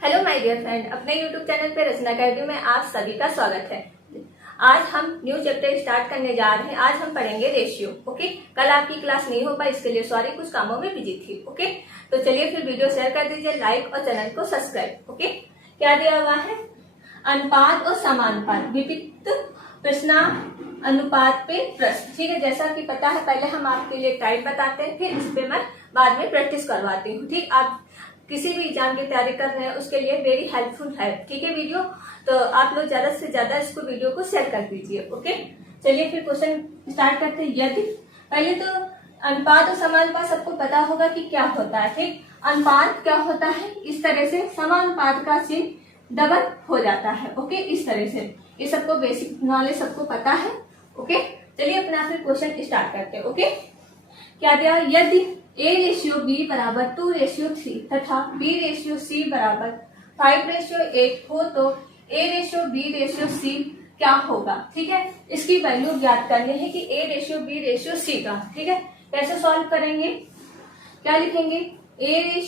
Hello my dear friend, अपने YouTube channel पे रचना academy में आप सभी का स्वागत है। आज हम न्यू चैप्टर स्टार्ट करने जा रहे हैं। आज हम पढ़ेंगे रेशियो। ओके, कल आपकी क्लास नहीं हो पाई, इसके लिए सॉरी, कुछ कामों में बिजी थी। ओके, तो चलिए फिर वीडियो शेयर कर दीजिए, लाइक और चैनल को सब्सक्राइब। ओके, क्या दिया हुआ है? अनुपात और समानुपात, विपरीत प्रश्नानुपात पे प्रश्न। ठीक है, जैसा कि पता है पहले हम आपके लिए टाइप बताते हैं, फिर इस पे मैं बाद में प्रैक्टिस करवाती हूँ। ठीक, आप किसी भी एग्जाम की तैयारी कर रहे हैं उसके लिए वेरी हेल्पफुल है। ठीक है वीडियो, तो आप लोग ज्यादा से ज्यादा इसको वीडियो को शेयर कर दीजिए। ओके, चलिए फिर क्वेश्चन स्टार्ट करते हैं। यदि पहले तो अनुपात और समानुपात सबको पता होगा कि क्या होता है। ठीक, अनुपात क्या होता है, इस तरह से समानुपात का चिन्ह डबल हो जाता है। ओके, इस तरह से ये सबको बेसिक नॉलेज सबको पता है। ओके, चलिए अपना फिर क्वेश्चन स्टार्ट करते हैं। ओके, क्या दिया? यदि A/B बराबर 2/3 तथा B/C बराबर 5/8 हो तो A/B/C क्या होगा? ठीक है, इसकी वैल्यू ज्ञात करनी है कि A/B/C का। ठीक है, कैसे सॉल्व करेंगे? क्या लिखेंगे? A/B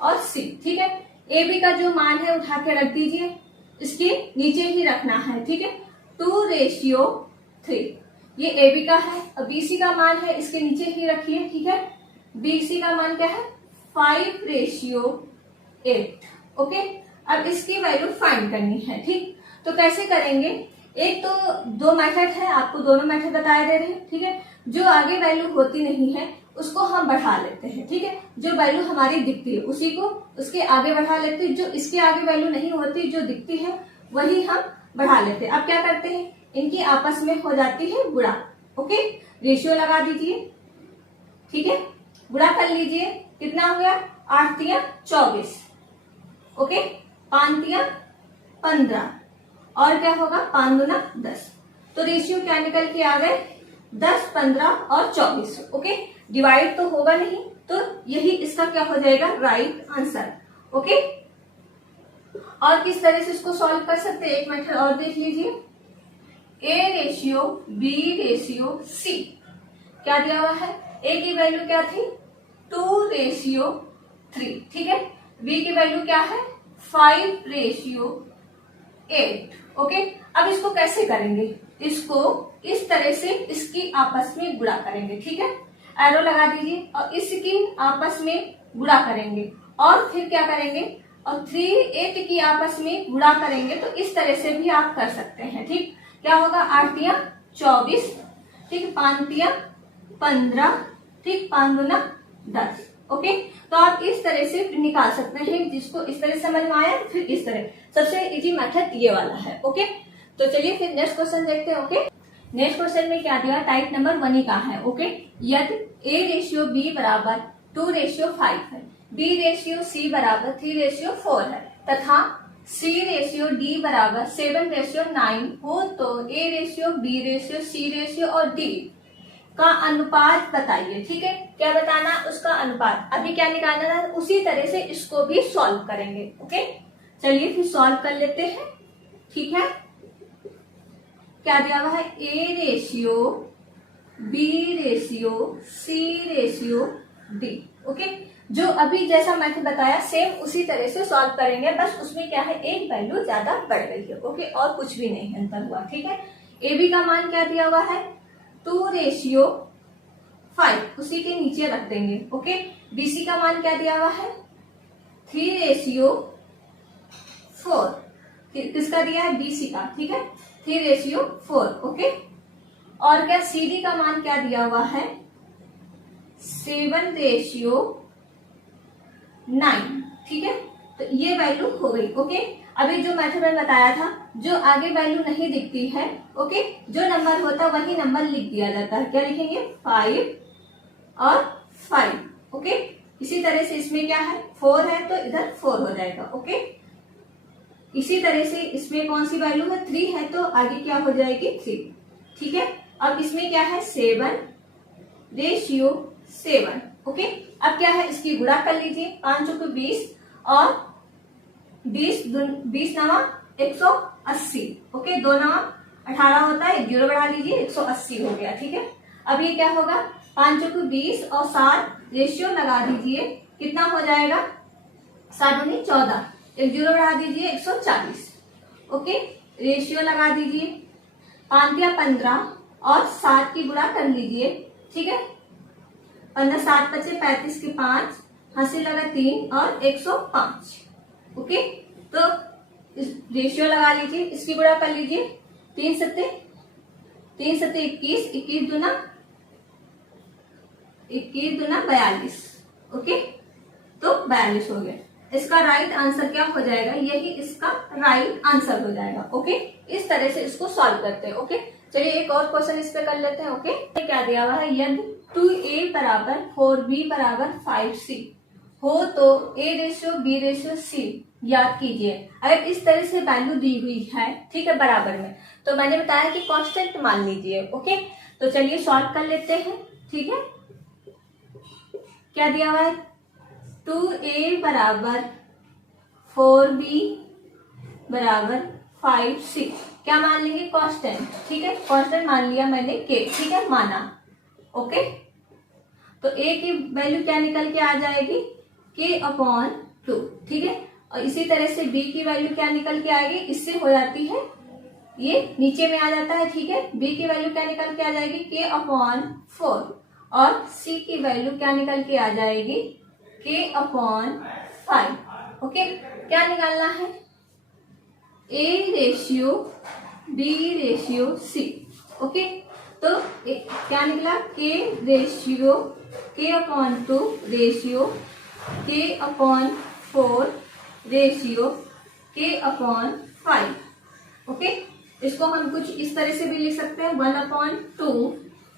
और C। ठीक है, AB का जो मान है उठा के रख दीजिए, इसके नीचे ही रखना है। ठीक है, 2/3 ये AB का है और BC का मान है, इसके नीचे ही रखिए। ठीक है, BC का मान क्या है? 5/8। ओके, अब इसकी वैल्यू फाइंड करनी है। ठीक, तो कैसे करेंगे? एक तो दो मेथड है, आपको दोनों मेथड बताए दे रहे हैं। ठीक है, जो आगे वैल्यू होती नहीं है उसको हम बढ़ा लेते हैं। ठीक है, जो वैल्यू हमारी दिखती है उसी को उसके आगे बढ़ा लेते हैं, जो इसके आगे वैल्यू नहीं होती जो दिखती है वही हम बढ़ा लेते हैं। अब क्या करते हैं, इनकी आपस में हो जाती है गुणा। ओके, रेशियो लगा दीजिए। ठीक है, गुणा कर लीजिए, कितना हो गया? 8 तिया 24। ओके, 5 तिया 15 और क्या होगा? 5 दूना 10। तो रेशियो क्या निकल के आ गए? 10, 15 और 24। ओके, डिवाइड तो होगा नहीं, तो यही इसका क्या हो जाएगा? Right answer. ओके, और किस तरह से इसको सॉल्व कर सकते हैं, एक मेथड और देख लीजिए। A/B/C क्या दिया हुआ है? A की वैल्यू क्या थी? 2/3। ठीक है, B की वैल्यू क्या है? 5/8। ओके, अब इसको कैसे करेंगे? इसको इस तरह से इसकी आपस में गुणा करेंगे। ठीक है, एरो लगा दीजिए और इसकी आपस में गुणा करेंगे और फिर क्या करेंगे? और 3, 8 की आपस में गुणा करेंगे। तो इस तरह से भी आप कर सकते हैं। ठीक, क्या होगा? 8 तिया 24। ठीक, 5 तिया 15। ठीक, 5 दूना 10। ओके, तो आप इस तरह से निकाल सकते हैं। जिसको इस तरह समझ में आया फिर इस तरह, सबसे इजी मेथड ये वाला है। ओके, तो चलिए फिर नेक्स्ट क्वेश्चन देखते हैं। ओके, नेक्स्ट क्वेश्चन में क्या दिया? टाइप नंबर 1 का है। ओके, यदि A/B बराबर 2/5 है, B/C बराबर 3/4 है तथा C/D बराबर 7/9 हो तो A/B/C और D का अनुपात बताइए। ठीक है, क्या बताना? उसका अनुपात। अभी क्या निकालना है? उसी तरह से इसको भी सॉल्व करेंगे। ओके, चलिए फिर सॉल्व कर लेते हैं। ठीक है, क्या दिया हुआ है? A/B/C/D। ओके, जो अभी जैसा मैंने बताया सेम उसी तरह से सॉल्व करेंगे, बस उसमें क्या है, एक वैल्यू ज्यादा बढ़ गई है। ओके, और कुछ भी नहीं अंतर हुआ। ठीक है, AB का मान क्या दिया हुआ है? 2/5, उसी के नीचे रख देंगे। ओके, BC का मान क्या दिया हुआ है? 3/4। किसका दिया है? BC का। ठीक है, 3/4। ओके, और क्या CD का मान क्या दिया हुआ है? 7/9। ठीक है, तो ये वैल्यू हो गई। ओके, अभी जो मेथड में बताया था, जो आगे वैल्यू नहीं दिखती है, ओके, जो नंबर होता है वही नंबर लिख दिया जाता है। क्या लिखेंगे? 5 और 5। ओके, इसी तरह से इसमें क्या है? 4 है तो इधर 4 हो जाएगा। ओके, इसी तरह से इसमें कौन सी वैल्यू है? 3 है तो आगे क्या हो जाएगी? 3। ठीक है, अब इसमें क्या है? 7/7। ओके, अब क्या है? इसकी गुणा कर लीजिए। 5 चौके 20 और 20 नवा 180। ओके, 2 नवा 18 होता है, 0 बढ़ा लीजिए, 180 हो गया। ठीक है, अब ये क्या होगा? 5 चौके 20 और 7 रेशियो लगा दीजिए कितना हो जाएगा, 7 दूनी 14, एक जीरो बढ़ा दीजिए 140। ओके, रेशियो लगा दीजिए 5 या 15 और 7 की गुणा कर लीजिए। ठीक है, 15 7 बचे 35 के 5, हासिल लगा 3 और 105। ओके, तो इस रेशियो लगा लीजिए, इसकी गुणा कर लीजिए 3 सत्ते 21, 21 दूना 42। ओके, तो 42 हो गया। इसका राइट आंसर क्या हो जाएगा, यही इसका राइट आंसर हो जाएगा। ओके, इस तरह से इसको सॉल्व करते हैं। ओके, चलिए एक और क्वेश्चन इस पे कर लेते हैं। ओके, क्या दिया हुआ है, यदि 2a बराबर 4b बराबर 5c हो तो a ratio b ratio c याद कीजिए। अगर इस तरह से वैल्यू दी हुई है, ठीक है, बराबर में, तो मैंने बताया कि कांस्टेंट मान लीजिए। ओके, तो चलिए सॉल्व कर लेते हैं। ठीक है, क्या दिया हुआ है, 2a बराबर 4b बराबर 5c, क्या मान लेंगे, कांस्टेंट। ठीक है, कांस्टेंट मान लिया मैंने k, ठीक है, माना। ओके, तो a की वैल्यू क्या निकल के आ जाएगी, k/2। ठीक है, और इसी तरह से b की वैल्यू क्या निकल के आएगी, इससे हो जाती है, ये नीचे में आ जाता है। ठीक है, b की वैल्यू क्या निकल के आ जाएगी, k/4, और c की वैल्यू क्या निकल के आ जाएगी, k/5। ओके, क्या निकालना है, a ratio b ratio c। Okay, तो क्या निकला, k ratio k/2 ratio k/4 ratio k/5। Okay, इसको हम कुछ इस तरह से भी लिख सकते हैं, 1/2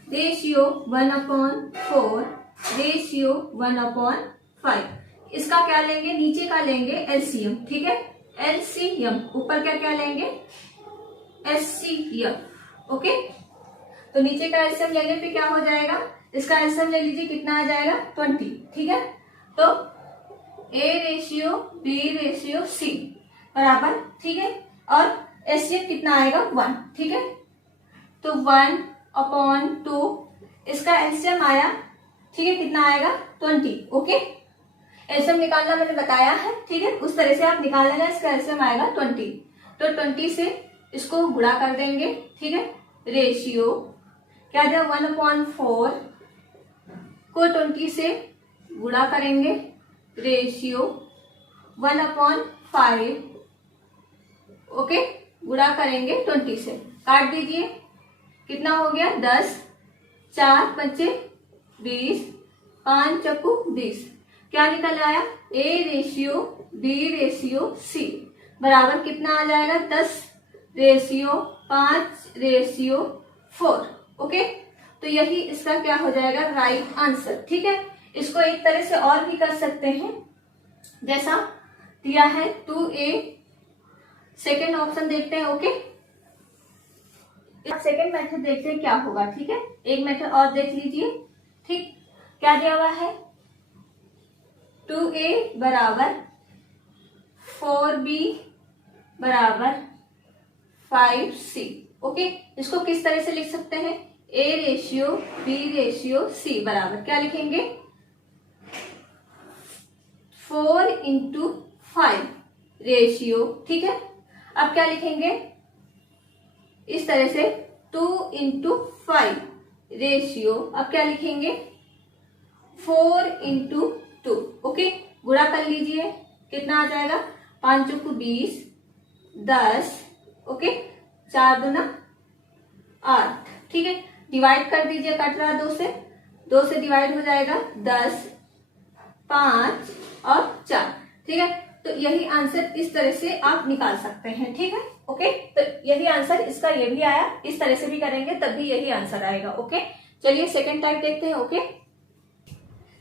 रेशियो 1/4 रेशियो 1/5। इसका क्या लेंगे, नीचे का लेंगे एलसीएम। ठीक है, एलसीएम, ऊपर क्या क्या लेंगे, एचसीएफ। ओके, तो नीचे का एलसीएम लेने पे क्या हो जाएगा, इसका एलसीएम ले लीजिए, कितना आ जाएगा, 20। ठीक है, तो a ratio b ratio c बराबर, ठीक है, और एचसीएफ कितना आएगा, 1। ठीक है, तो 1/2, इसका एलसीएम आया, ठीक है, कितना आएगा, 20। ओके, एलसीएम निकालना मैंने बताया है। ठीक है, उस तरह से आप निकाल लेना, इसका एलसीएम आएगा 20। तो 20 से इसको गुणा कर देंगे। ठीक है, रेशियो क्या दिया, 1/4 को 20 से गुणा करेंगे, रेशियो 1/5। ओके, गुणा करेंगे 20 से, काट दीजिए, कितना हो गया, 10, 4 बचे 20, 5 चक्कू 20। क्या निकल आया, a ratio b ratio c बराबर कितना आ जाएगा, 10 रेशियो 5 रेशियो 4। ओके, तो यही इसका क्या हो जाएगा, राइट आंसर। ठीक है, इसको एक तरह से और भी कर सकते हैं, जैसा दिया है 2a, सेकेंड ऑप्शन देखते हैं। ओके, सेकेंड मेथड देखते हैं क्या होगा। ठीक है, एक मेथड और देख लीजिए। ठीक, क्या दिया हुआ है, 2a बराबर 4b बराबर 5c। ओके, इसको किस तरह से लिख सकते हैं, a ratio b ratio c बराबर क्या लिखेंगे, 4 × 5 रेशियो। ठीक है, अब क्या लिखेंगे, इस तरह से 2 × 5 रेशियो, अब क्या लिखेंगे, 4 × 2। ओके, गुणा कर लीजिए, कितना आ जाएगा, 5 चौको 20, 10। ओके, 4 दूना 8। ठीक है, डिवाइड कर दीजिए, कट रहा 2 से डिवाइड हो जाएगा, 10, 5 और 4। ठीक है, तो यही आंसर इस तरह से आप निकाल सकते हैं। ठीक है, ओके, तो यही आंसर इसका ये भी आया, इस तरह से भी करेंगे तब भी यही आंसर आएगा। ओके, चलिए सेकंड टाइप देखते हैं। ओके,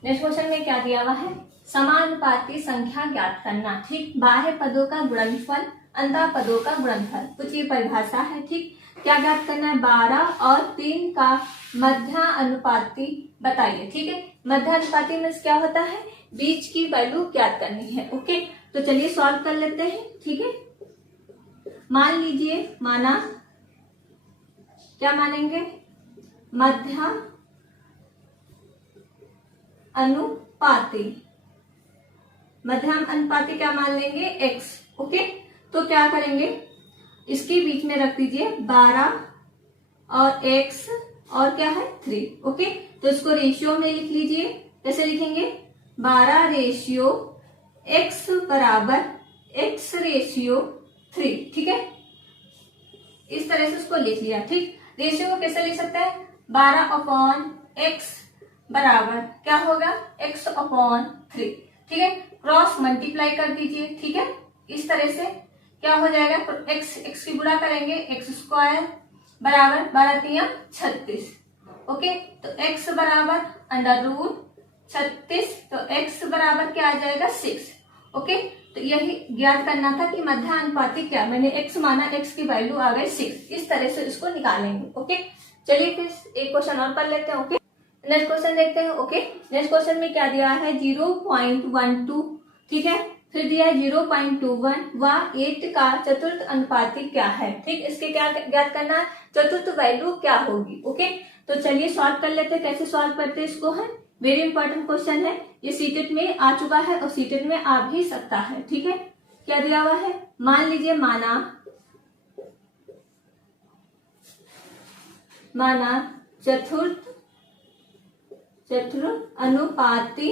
नेक्स्ट क्वेश्चन में क्या दिया हुआ है, समानुपाती संख्या ज्ञात करना। ठीक, बाह्य पदों का गुणनफल, अंतः पदों का गुणनफल, कुछ ये परिभाषा है। ठीक, क्या ज्ञात करना है, 12 और 3 का मध्यानुपाती बताइए। ठीक है, मध्यानुपाती में क्या होता है, बीच की वैल्यू ज्ञात करनी है। ओके, तो चलिए सॉल्व कर लेते हैं। ठीक है, मान लीजिए, माना, क्या मानेंगे, मध्यानुपाती मध्यम अनुपाती क्या मान लेंगे, x। ओके, तो क्या करेंगे, इसके बीच में रख दीजिए 12 और x और क्या है 3। ओके, तो इसको रेशियो में लिख लीजिए। कैसे लिखेंगे, 12 रेशियो x बराबर x रेशियो 3। ठीक है, इस तरह से उसको लिख लिया। ठीक, रेशियो को कैसे लिख सकते हैं, 12 अपॉन x बराबर क्या होगा, x अपॉन 3। ठीक है, क्रॉस मल्टीप्लाई कर दीजिए। ठीक है, इस तरह से क्या हो जाएगा, x की गुणा करेंगे, x स्क्वायर बराबर 12 3 36। ओके, तो x बराबर अंडर रूट 36, तो x बराबर क्या आ जाएगा 6। ओके, तो यही ज्ञात करना था कि मध्यानुपाती क्या, मैंने x माना, x की वैल्यू आ गई 6। इस तरह से इसको निकालेंगे। ओके, चलिए फिर एक क्वेश्चन और कर लेते हैं। ओके, नेक्स्ट क्वेश्चन देखते हैं। ओके, नेक्स्ट क्वेश्चन में क्या दिया है, 0.12। ठीक है, फिर दिया है 0.21 व 8 का चतुर्थ अनुपाती क्या है। ठीक, इसके क्या ज्ञात करना है, चतुर्थ वैल्यू क्या होगी। ओके, तो चलिए सॉल्व कर लेते हैं। कैसे सॉल्व करते हैं इसको, है वेरी इंपॉर्टेंट क्वेश्चन है, ये सीटेट में आ चुका है और सीटेट में आ भी सकता है। ठीक है, क्या दिया हुआ है, मान लीजिए माना चतुर्थ अनुपाती,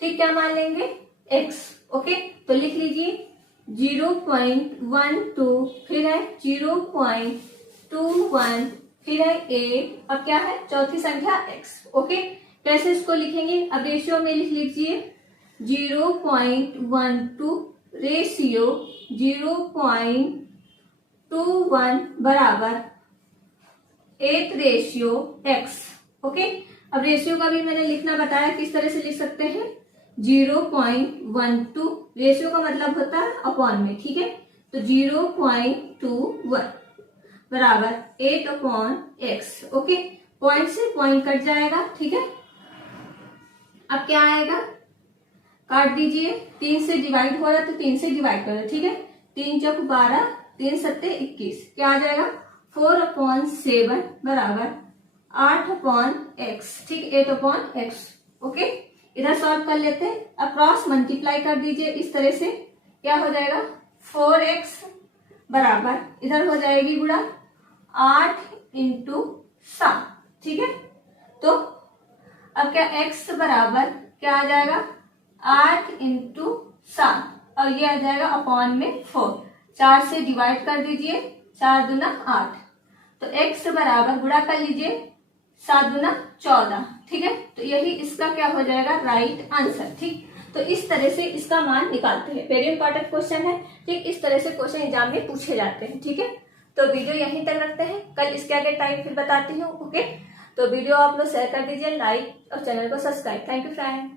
ठीक, क्या मान लेंगे x। ओके, तो लिख लीजिए 0.12, फिर है 0.21, फिर है 8 और क्या है चौथी संख्या x। ओके, कैसे इसको लिखेंगे, अब रेशियो में लिख लीजिए 0.12 रेशियो 0.21 बराबर 8 रेशियो x। ओके, अब रेशियो का भी मैंने लिखना बताया, किस तरह से लिख सकते हैं, 0.12 रेशियो का मतलब होता है अपॉन में। ठीक है, तो 0.21 बराबर 8 अपॉन x। ओके, पॉइंट से पॉइंट कट जाएगा। ठीक है, अब क्या आएगा, काट दीजिए, 3 से डिवाइड हो रहा है तो 3 से डिवाइड करो। ठीक है, 3 चौक 12, 3 सत्ते 21, क्या आ जाएगा 4/7 बराबर 8 अपॉन x। ठीक, 8 अपॉन x। ओके, इधर सॉल्व कर लेते हैं। अब क्रॉस मल्टीप्लाई कर दीजिए, इस तरह से क्या हो जाएगा 4x बराबर, इधर हो जाएगी गुणा 8 × 7। ठीक है, तो अब क्या x बराबर क्या आ जाएगा 8 × 7 और ये आ जाएगा अपॉन में 4। 4 से डिवाइड कर दीजिए, 4 दूना 8, तो x बराबर गुणा कर लीजिए 7 दूना 14। ठीक है, तो यही इसका क्या हो जाएगा राइट आंसर। ठीक, तो इस तरह से इसका मान निकालते हैं। वेरी इंपॉर्टेंट क्वेश्चन है। ठीक, इस तरह से क्वेश्चन एग्जाम में पूछे जाते हैं। ठीक है, तो वीडियो यहीं तक रखते हैं, कल इसके आगे टाइम फिर बताती हूँ। ओके, तो वीडियो आप लोग शेयर कर दीजिए, लाइक और चैनल को सब्सक्राइब। Thank you friend.